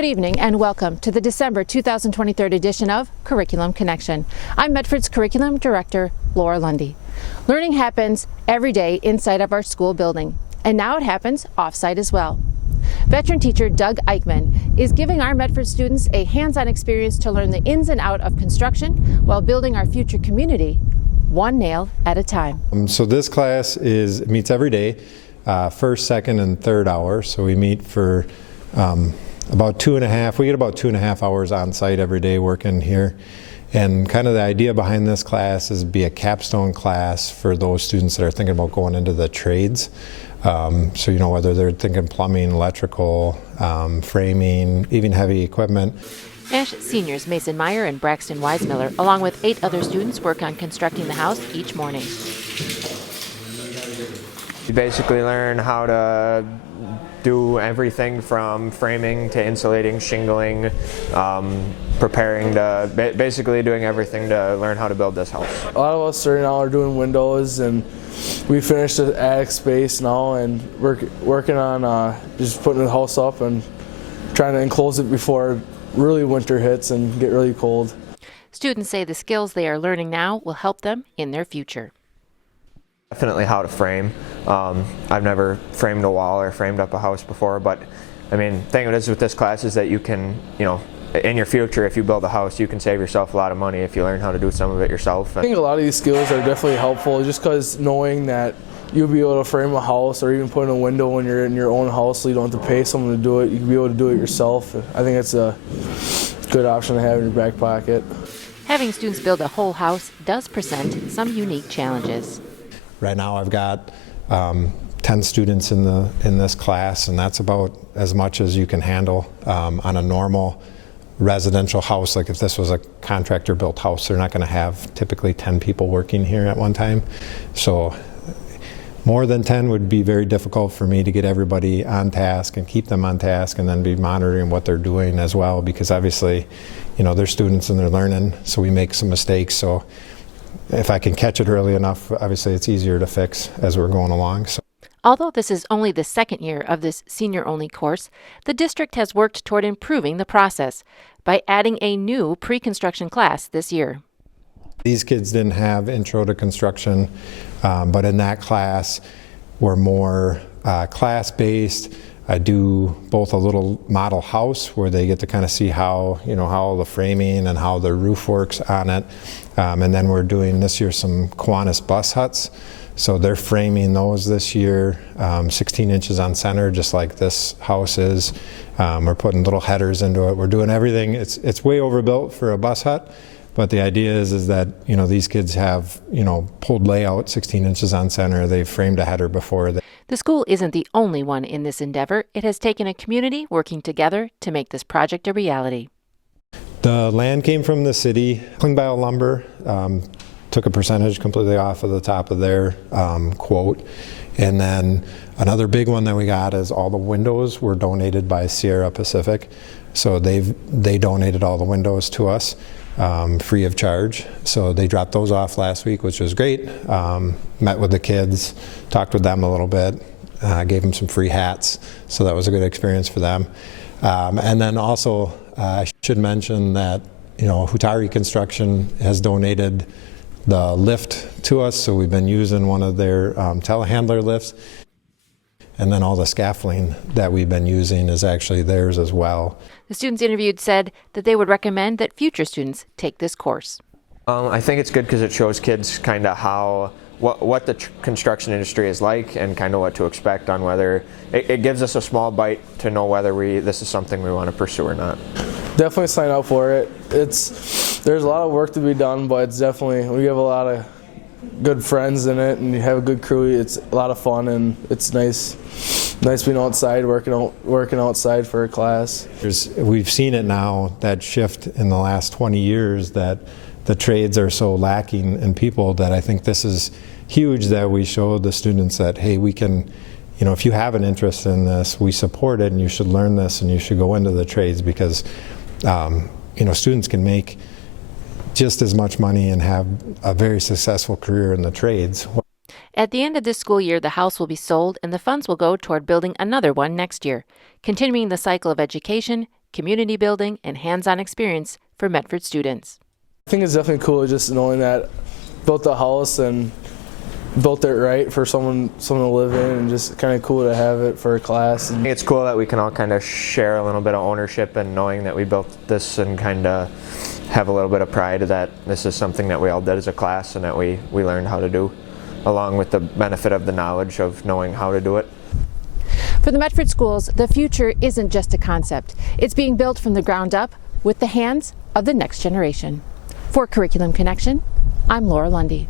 Good evening and welcome to the December 2023 edition of Curriculum Connection. I'm Medford's Curriculum Director, Laura Lundy. Learning happens every day inside of our school building, and now it happens off-site as well. Veteran teacher Doug Eichmann is giving our Medford students a hands-on experience to learn the ins and outs of construction while building our future community, one nail at a time. So this class meets every day, first, second, and third hour. So we meet for about 2.5. We get about 2.5 hours on site every day working here. And kind of the idea behind this class is be a capstone class for those students that are thinking about going into the trades. So, whether they're thinking plumbing, electrical, framing, even heavy equipment. Ash seniors Mason Meyer and Braxton Weismiller, along with 8 other students, work on constructing the house each morning. You basically learn how to do everything from framing to insulating, shingling, preparing to basically doing everything to learn how to build this house. A lot of us right now are doing windows, and we finished the attic space now and working on just putting the house up and trying to enclose it before really winter hits and get really cold. Students say the skills they are learning now will help them in their future. Definitely how to frame. I've never framed a wall or framed up a house before, but I mean, the thing it is with this class is that you can, in your future, if you build a house, you can save yourself a lot of money if you learn how to do some of it yourself. I think a lot of these skills are definitely helpful just because knowing that you'll be able to frame a house or even put in a window when you're in your own house so you don't have to pay someone to do it. You can be able to do it yourself. I think it's a good option to have in your back pocket. Having students build a whole house does present some unique challenges. Right now I've got 10 students in this class, and that's about as much as you can handle on a normal residential house. Like if this was a contractor built house, they're not going to have typically 10 people working here at one time. So more than 10 would be very difficult for me to get everybody on task and keep them on task and then be monitoring what they're doing as well, because obviously, they're students and they're learning, so we make some mistakes. So if I can catch it early enough, obviously it's easier to fix as we're going along. So. Although this is only the second year of this senior-only course, the district has worked toward improving the process by adding a new pre-construction class this year. These kids didn't have intro to construction, but in that class we're more class-based. I do both a little model house where they get to kind of see how, how the framing and how the roof works on it. And then we're doing this year some Kiwanis bus huts. So they're framing those this year, 16 inches on center, just like this house is. We're putting little headers into it. We're doing everything. It's way overbuilt for a bus hut, but the idea is that, these kids have, pulled layout, 16 inches on center. They've framed a header before. The school isn't the only one in this endeavor. It has taken a community working together to make this project a reality. The land came from the city. Clean Bio Lumber took a percentage completely off of the top of their quote. And then another big one that we got is all the windows were donated by Sierra Pacific. So they donated all the windows to us free of charge. So they dropped those off last week, which was great. Met with the kids, talked with them a little bit, gave them some free hats. So that was a good experience for them. And then also, I should mention that Hutari Construction has donated the lift to us, so we've been using one of their telehandler lifts, and then all the scaffolding that we've been using is actually theirs as well. The students interviewed said that they would recommend that future students take this course. I think it's good because it shows kids kind of what the construction industry is like and kind of what to expect on whether it gives us a small bite to know whether this is something we want to pursue or not. Definitely sign up for it. There's a lot of work to be done, but it's definitely, we have a lot of good friends in it and you have a good crew. It's a lot of fun and it's nice being outside, working outside for a class. We've seen it now, that shift in the last 20 years, that the trades are so lacking in people, that I think this is huge that we show the students that, hey, we can, if you have an interest in this, we support it and you should learn this and you should go into the trades, because students can make just as much money and have a very successful career in the trades. At the end of this school year, the house will be sold and the funds will go toward building another one next year, continuing the cycle of education, community building, and hands-on experience for Medford students. I think it's definitely cool just knowing that built the house and built it right for someone to live in, and just kind of cool to have it for a class. I think it's cool that we can all kind of share a little bit of ownership and knowing that we built this, and kind of have a little bit of pride that this is something that we all did as a class and that we learned how to do, along with the benefit of the knowledge of knowing how to do it. For the Medford schools, the future isn't just a concept. It's being built from the ground up with the hands of the next generation. For Curriculum Connection, I'm Laura Lundy.